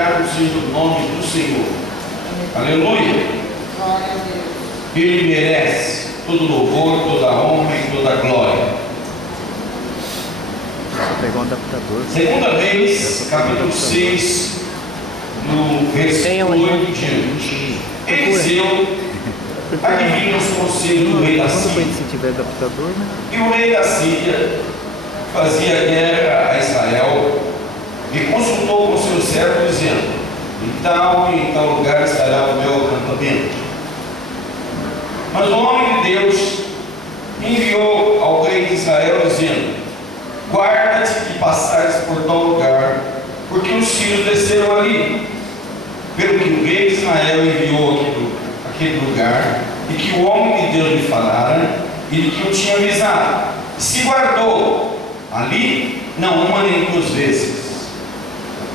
santificado seja o nome do Senhor. Aleluia. Ele merece todo louvor, toda honra e toda glória. Pegar um adaptador. Segunda vez, capítulo 6, no versículo 8 diante. Eliseu adivinha os conselhos do rei da Síria. Se tiver adaptador, né? E o rei da Síria fazia guerra a Israel e consultou com seus servos, dizendo: em tal lugar estará o meu acampamento. Mas o homem de Deus enviou ao rei de Israel, dizendo: guarda-te de passares por tal lugar, porque os sírios desceram ali. Pelo que o rei de Israel enviou aquele lugar, e que o homem de Deus lhe falara, e de que o tinha avisado, se guardou ali, não uma nem duas vezes.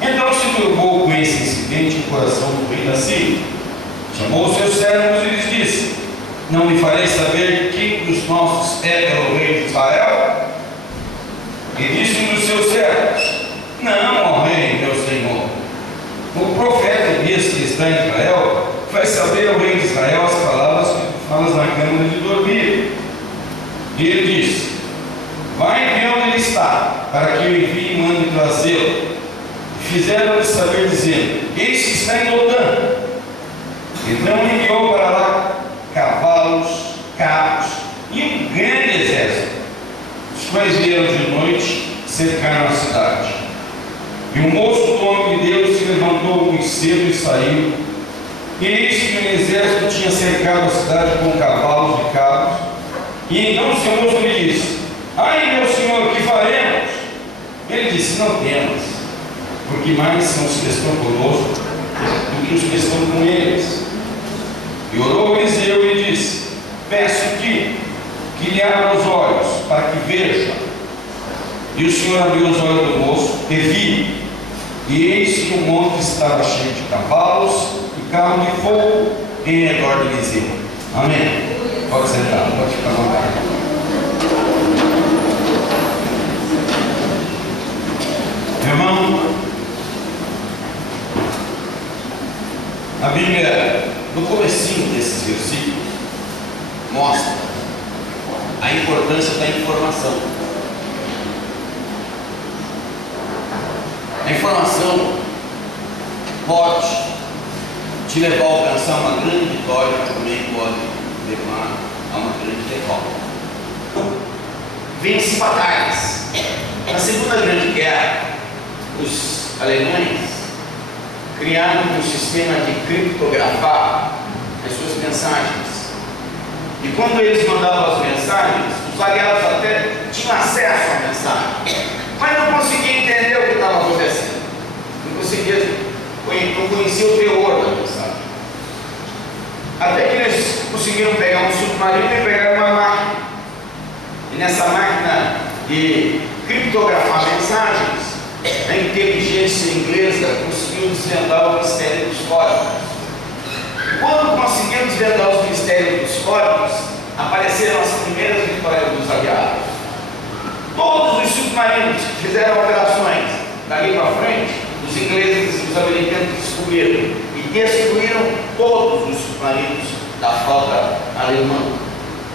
Então se turbou com esse incidente o coração do rei da Síria. Chamou os seus servos e lhes disse: não me farei saber quem dos nossos é o rei de Israel? E disse um dos seus servos: não, ó rei, meu senhor. O profeta Elias, que está em Israel, faz saber ao rei de Israel as palavras que tu falas na câmara de dormir. E ele disse: vai ver onde ele está, para que eu envie e mande trazê-lo. Fizeram-lhe saber, dizendo: eis que está em Dotã. Então enviou para lá cavalos, carros e um grande exército, os quais vieram de noite, cercaram a cidade. E o moço do homem de Deus se levantou muito cedo e saiu. E eis que o exército tinha cercado a cidade com cavalos e carros. E então o seu moço lhe disse: ai, meu senhor, o que faremos? Ele disse: não temas, porque mais são os que estão conosco do que os que estão com eles. E orou Eliseu e disse: peço que lhe abra os olhos, para que veja. E o Senhor abriu os olhos do moço e viu. E eis que o monte estava cheio de cavalos e carros de fogo em redor de Eliseu. Amém. Pode sentar, pode ficar à vontade. Meu irmão, a Bíblia, no comecinho desses versículos, mostra a importância da informação. A informação pode te levar a alcançar uma grande vitória, mas também pode levar a uma grande derrota. Vence batalhas. Na Segunda Grande Guerra, os alemães criaram um sistema de criptografar as suas mensagens. E quando eles mandavam as mensagens, os aliados até tinham acesso à mensagem, mas não conseguiam entender o que estava acontecendo. Não conheciam o teor da mensagem. Até que eles conseguiram pegar um submarino e pegar uma máquina. E nessa máquina de criptografar mensagens, a inteligência inglesa conseguiu desvendar o mistério dos códigos. E quando conseguiram desvendar os mistérios dos códigos, apareceram as primeiras vitórias dos aliados. Todos os submarinos que fizeram operações dali para frente, os ingleses e os americanos descobriram e destruíram todos os submarinos da frota alemã.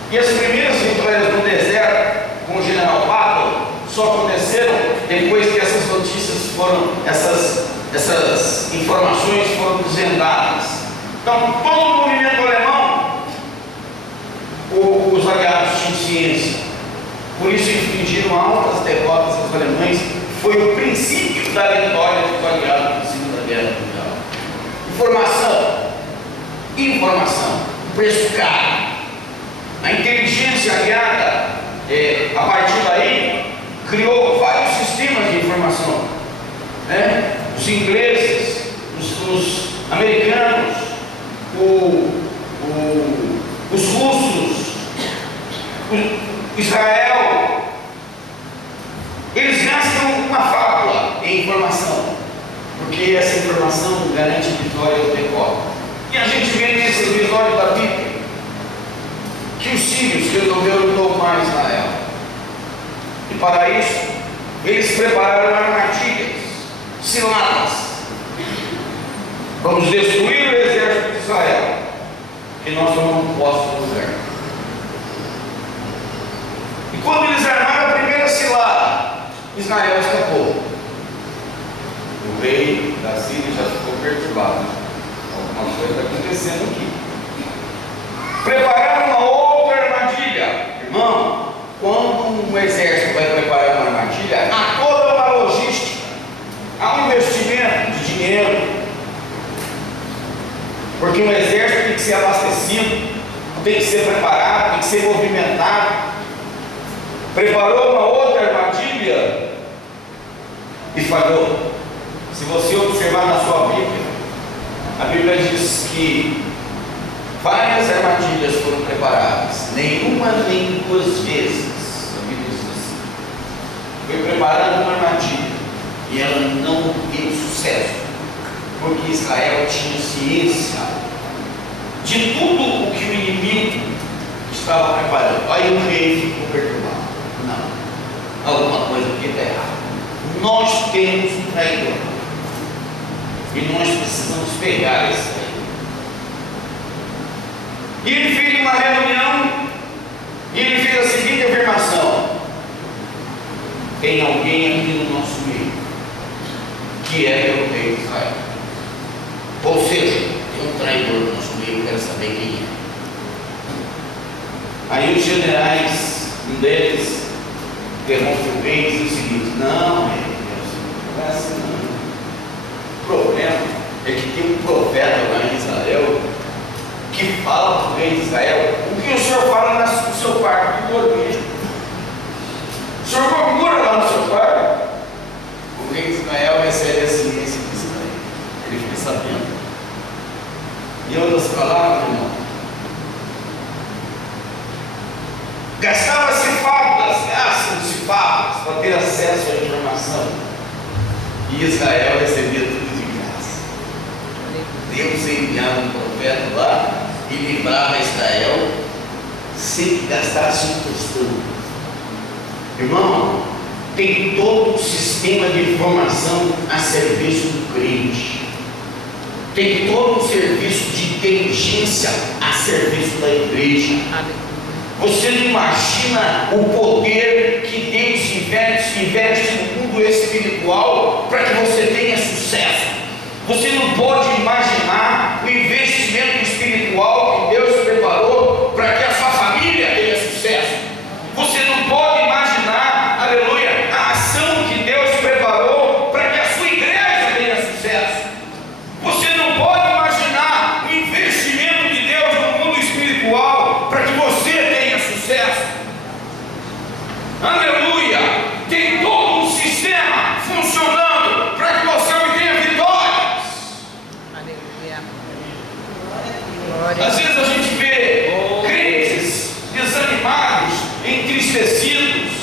E as primeiras vitórias no deserto com o general Patton só aconteceram depois que essas notícias foram, essas informações foram desvendadas. Então, todo o movimento alemão, os aliados tinham ciência. Por isso infligiram altas derrotas aos alemães. Foi o princípio da vitória dos aliados na Segunda Guerra Mundial. Informação, preço caro. A inteligência aliada, a partir daí, criou vários sistemas de informação. Os ingleses, os americanos, os russos, Israel, eles gastam uma fábula em informação, porque essa informação garante vitória ou derrota. E a gente vê nesse episódio da Bíblia que os sírios resolveram tomar Israel. E para isso, eles prepararam armadilhas, ciladas, Vamos destruir o exército de Israel, que nós somos postos no lugar. E quando eles armaram a primeira cilada, Israel escapou. O rei da Síria já ficou perturbado. Alguma coisa está acontecendo aqui. Prepararam uma outra armadilha. Irmão, quando um exército vai preparar uma armadilha, há toda uma logística, há um investimento de dinheiro, porque um exército tem que ser abastecido, tem que ser preparado, tem que ser movimentado. Preparou uma outra armadilha e falhou. Se você observar na sua Bíblia, a Bíblia diz que várias armadilhas foram preparadas, nenhuma nem duas vezes. A Bíblia diz assim: foi preparada uma armadilha e ela não teve sucesso, porque Israel tinha ciência de tudo o que o inimigo estava preparando. Aí o rei ficou perturbado. Não, alguma coisa aqui está errada. Nós temos um traidor e nós precisamos pegar esse traidor. E ele fez uma reunião e ele fez a seguinte afirmação: tem alguém aqui no nosso meio que é o rei de Israel. Ou seja, tem um traidor no nosso meio, eu quero saber quem é. Aí os generais, um deles, interrompe o rei e diz o seguinte: não, não é assim não. O problema é que tem um profeta lá em Israel que fala para o rei de Israel o que o senhor fala no seu quarto de dormir. O senhor murmura lá no seu quarto. O rei de Israel recebe a ciência de Israel. Ele fica sabendo. Em outras palavras, irmão, gastava-se fábulas, gastam-se fábulas para ter acesso à informação. E Israel recebia tudo de graça. Deus enviava um profeta lá e livrava Israel sem que gastasse um tostão. Irmão, tem todo um sistema de informação a serviço do crente. Tem todo um serviço de inteligência a serviço da igreja. Você não imagina o poder que Deus investe no mundo espiritual para que você tenha sucesso. Você não pode imaginar o investimento espiritual que Deus preparou para que a sua família tenha sucesso. Você não pode imaginar, aleluia, a ação que Deus preparou para que a sua igreja tenha sucesso. Você não pode imaginar o investimento de Deus no mundo espiritual para que você tenha sucesso. Aleluia! Tem todo um sistema funcionando para que você obtenha vitórias. Aleluia. Às vezes a gente vê crentes desanimados, entristecidos.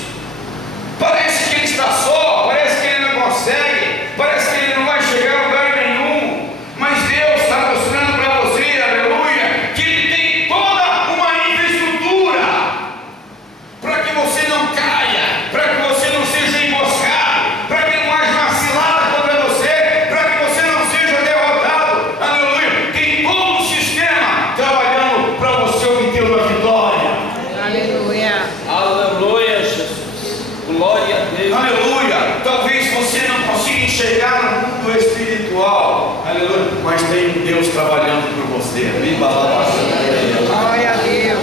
Parece que ele está só, parece que ele não consegue, parece que ele não vai chegar a lugar nenhum. Mas Deus está mostrando para você, aleluia, que Ele tem toda uma infraestrutura para que você não caia, para que você não seja emboscado, para que não haja uma cilada contra você, para que você não seja derrotado. Aleluia, tem todo um sistema trabalhando para você obter uma vitória. Aleluia. Aleluia, Jesus. Glória a Deus. Aleluia. Talvez você não consiga enxergar no mundo espiritual, aleluia, mas tem um Deus trabalhando por você. Viva lá. Glória a Deus.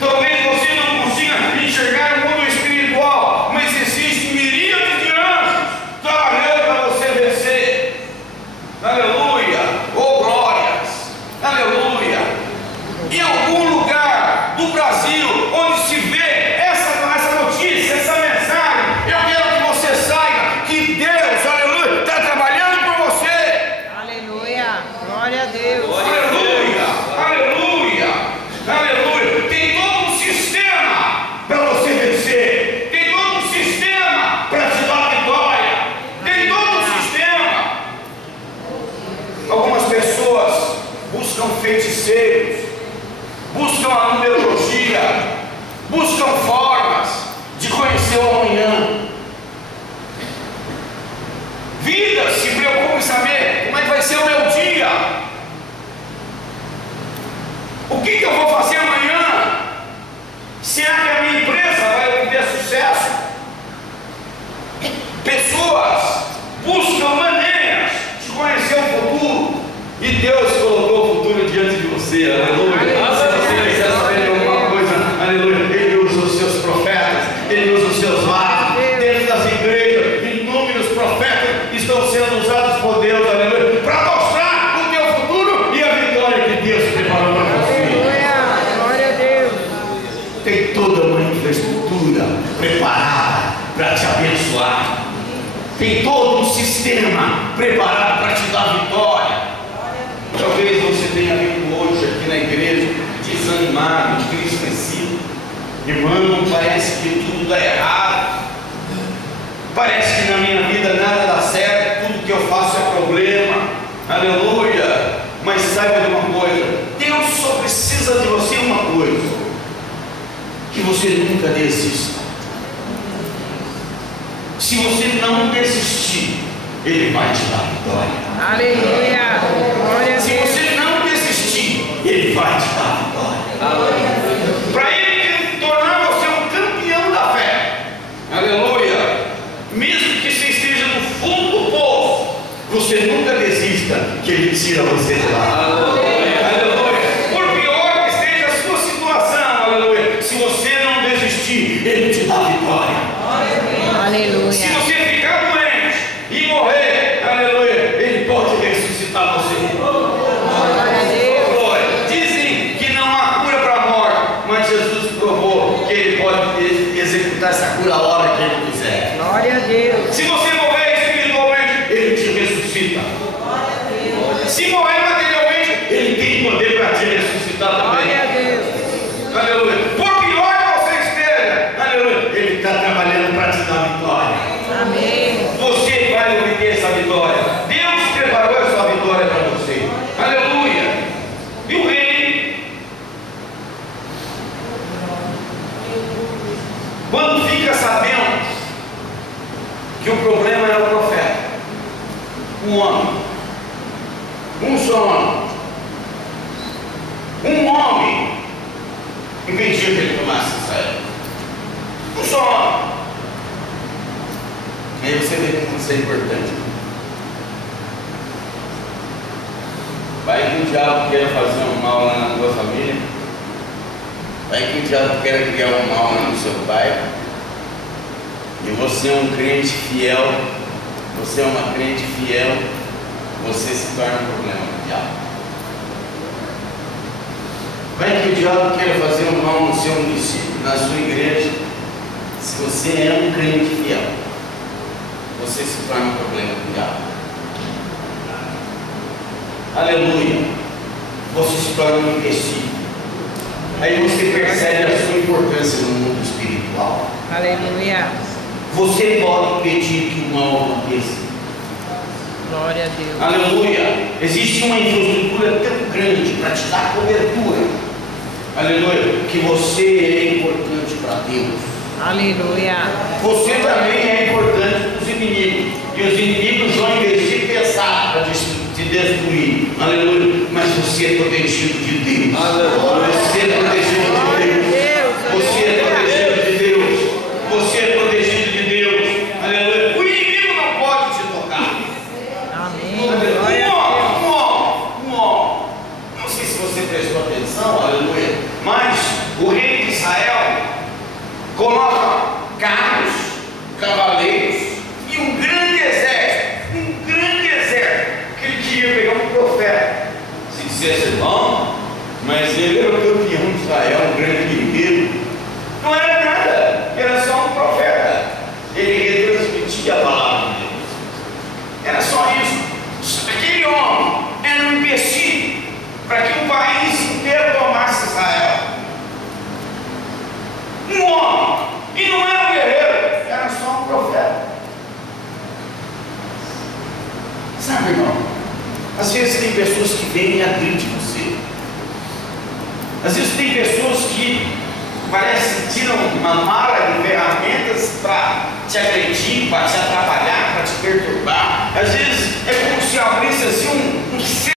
Talvez você não consiga enxergar no mundo espiritual, mas existem miríades de anjos trabalhando para você vencer. Aleluia. Oh, glórias. Aleluia. Em algum lugar do Brasil onde se vê essa notícia, essa mensagem, eu quero que você saiba que Deus, aleluia, está trabalhando por você. Aleluia. Glória a Deus. Aleluia, aleluia, aleluia. Tem todo um sistema para você vencer. Tem todo um sistema para te dar vitória. Tem todo um sistema. Algumas pessoas buscam feiticeiros, buscam a numerologia, buscam formas de conhecer o amanhã. Vida se preocupa em saber como é que vai ser o meu dia. sistema preparado para te dar vitória. Talvez você tenha vindo hoje aqui na igreja desanimado, entristecido. Irmão, parece que tudo dá errado. Parece que na minha vida nada dá certo, tudo que eu faço é problema. Aleluia. Mas saiba de uma coisa, Deus só precisa de você uma coisa: que você nunca desista. Se você não desistir, Ele vai te dar vitória. Aleluia. Glória a Se Deus. você não desistir, Ele vai te dar vitória. Para Ele tornar você um campeão da fé. Aleluia. Mesmo que você esteja no fundo do poço, você nunca desista, que Ele tira você de lá. Aleluia. Por pior que esteja a sua situação, aleluia, se você não desistir, Ele te dá vitória. Aleluia. Se você ficar doente e morrer, aleluia, Ele pode ressuscitar você. Glória a Deus. Glória. Dizem que não há cura para a morte, mas Jesus provou que Ele pode executar essa cura a hora que Ele quiser. Glória a Deus. Se você morrer espiritualmente, Ele te ressuscita. Se morrer materialmente, Ele tem poder para te ressuscitar também. Glória a Deus. Aleluia. Por pior que você esteja, aleluia, Ele está trabalhando para te dar vitória. Amém. Você vai obter essa vitória. Deus preparou essa vitória para você. Aleluia. E o rei, quando fica sabendo que o problema era o profeta, um homem, um só homem, impedia que ele tomasse Israel. Um só homem. Aí você vê como isso é importante. Vai que o diabo queira fazer um mal lá na tua família. Vai que o diabo queira criar um mal lá no seu pai. E você é um crente fiel. Você é uma crente fiel. Você se torna um problema do diabo. Vai que o diabo queira fazer um mal no seu município, na sua igreja. Se você é um crente fiel, você se torna um problema do diabo. Aleluia. Você se torna um imbecil. Aí você percebe a sua importância no mundo espiritual. Aleluia. Você pode impedir que o mal aconteça. Glória a Deus. Aleluia. Existe uma infraestrutura tão grande para te dar cobertura. Aleluia. Que você é importante para Deus. Aleluia. Você também é importante para os inimigos. E os inimigos vão investir pesado para te destruir. Aleluia. Mas você é protegido de Deus. Você é protegido de Deus. Você é protegido de Deus. Você é protegido de Deus. Aleluia. O inimigo não pode te tocar. Amém. Um homem. Não sei se você prestou atenção, aleluia. Mas o rei de Israel coloca carros, cavaleiros e um grande exército. Que ele queria pegar um profeta. Se dissesse, não, mas ele era o campeão de Israel, um grande guerreiro. Não era nada, era só um profeta. Ele retransmitia a palavra de Deus. Era só isso. Aquele homem era um imbecil para que o país inteiro tomasse Israel. Um homem, e não era um guerreiro, era só um profeta. Sabe, irmão, às vezes tem pessoas que vêm e agridem você. Às vezes tem pessoas que parece que tiram uma mala de ferramentas para te agredir, para te atrapalhar, para te perturbar. Às vezes é como se abrisse assim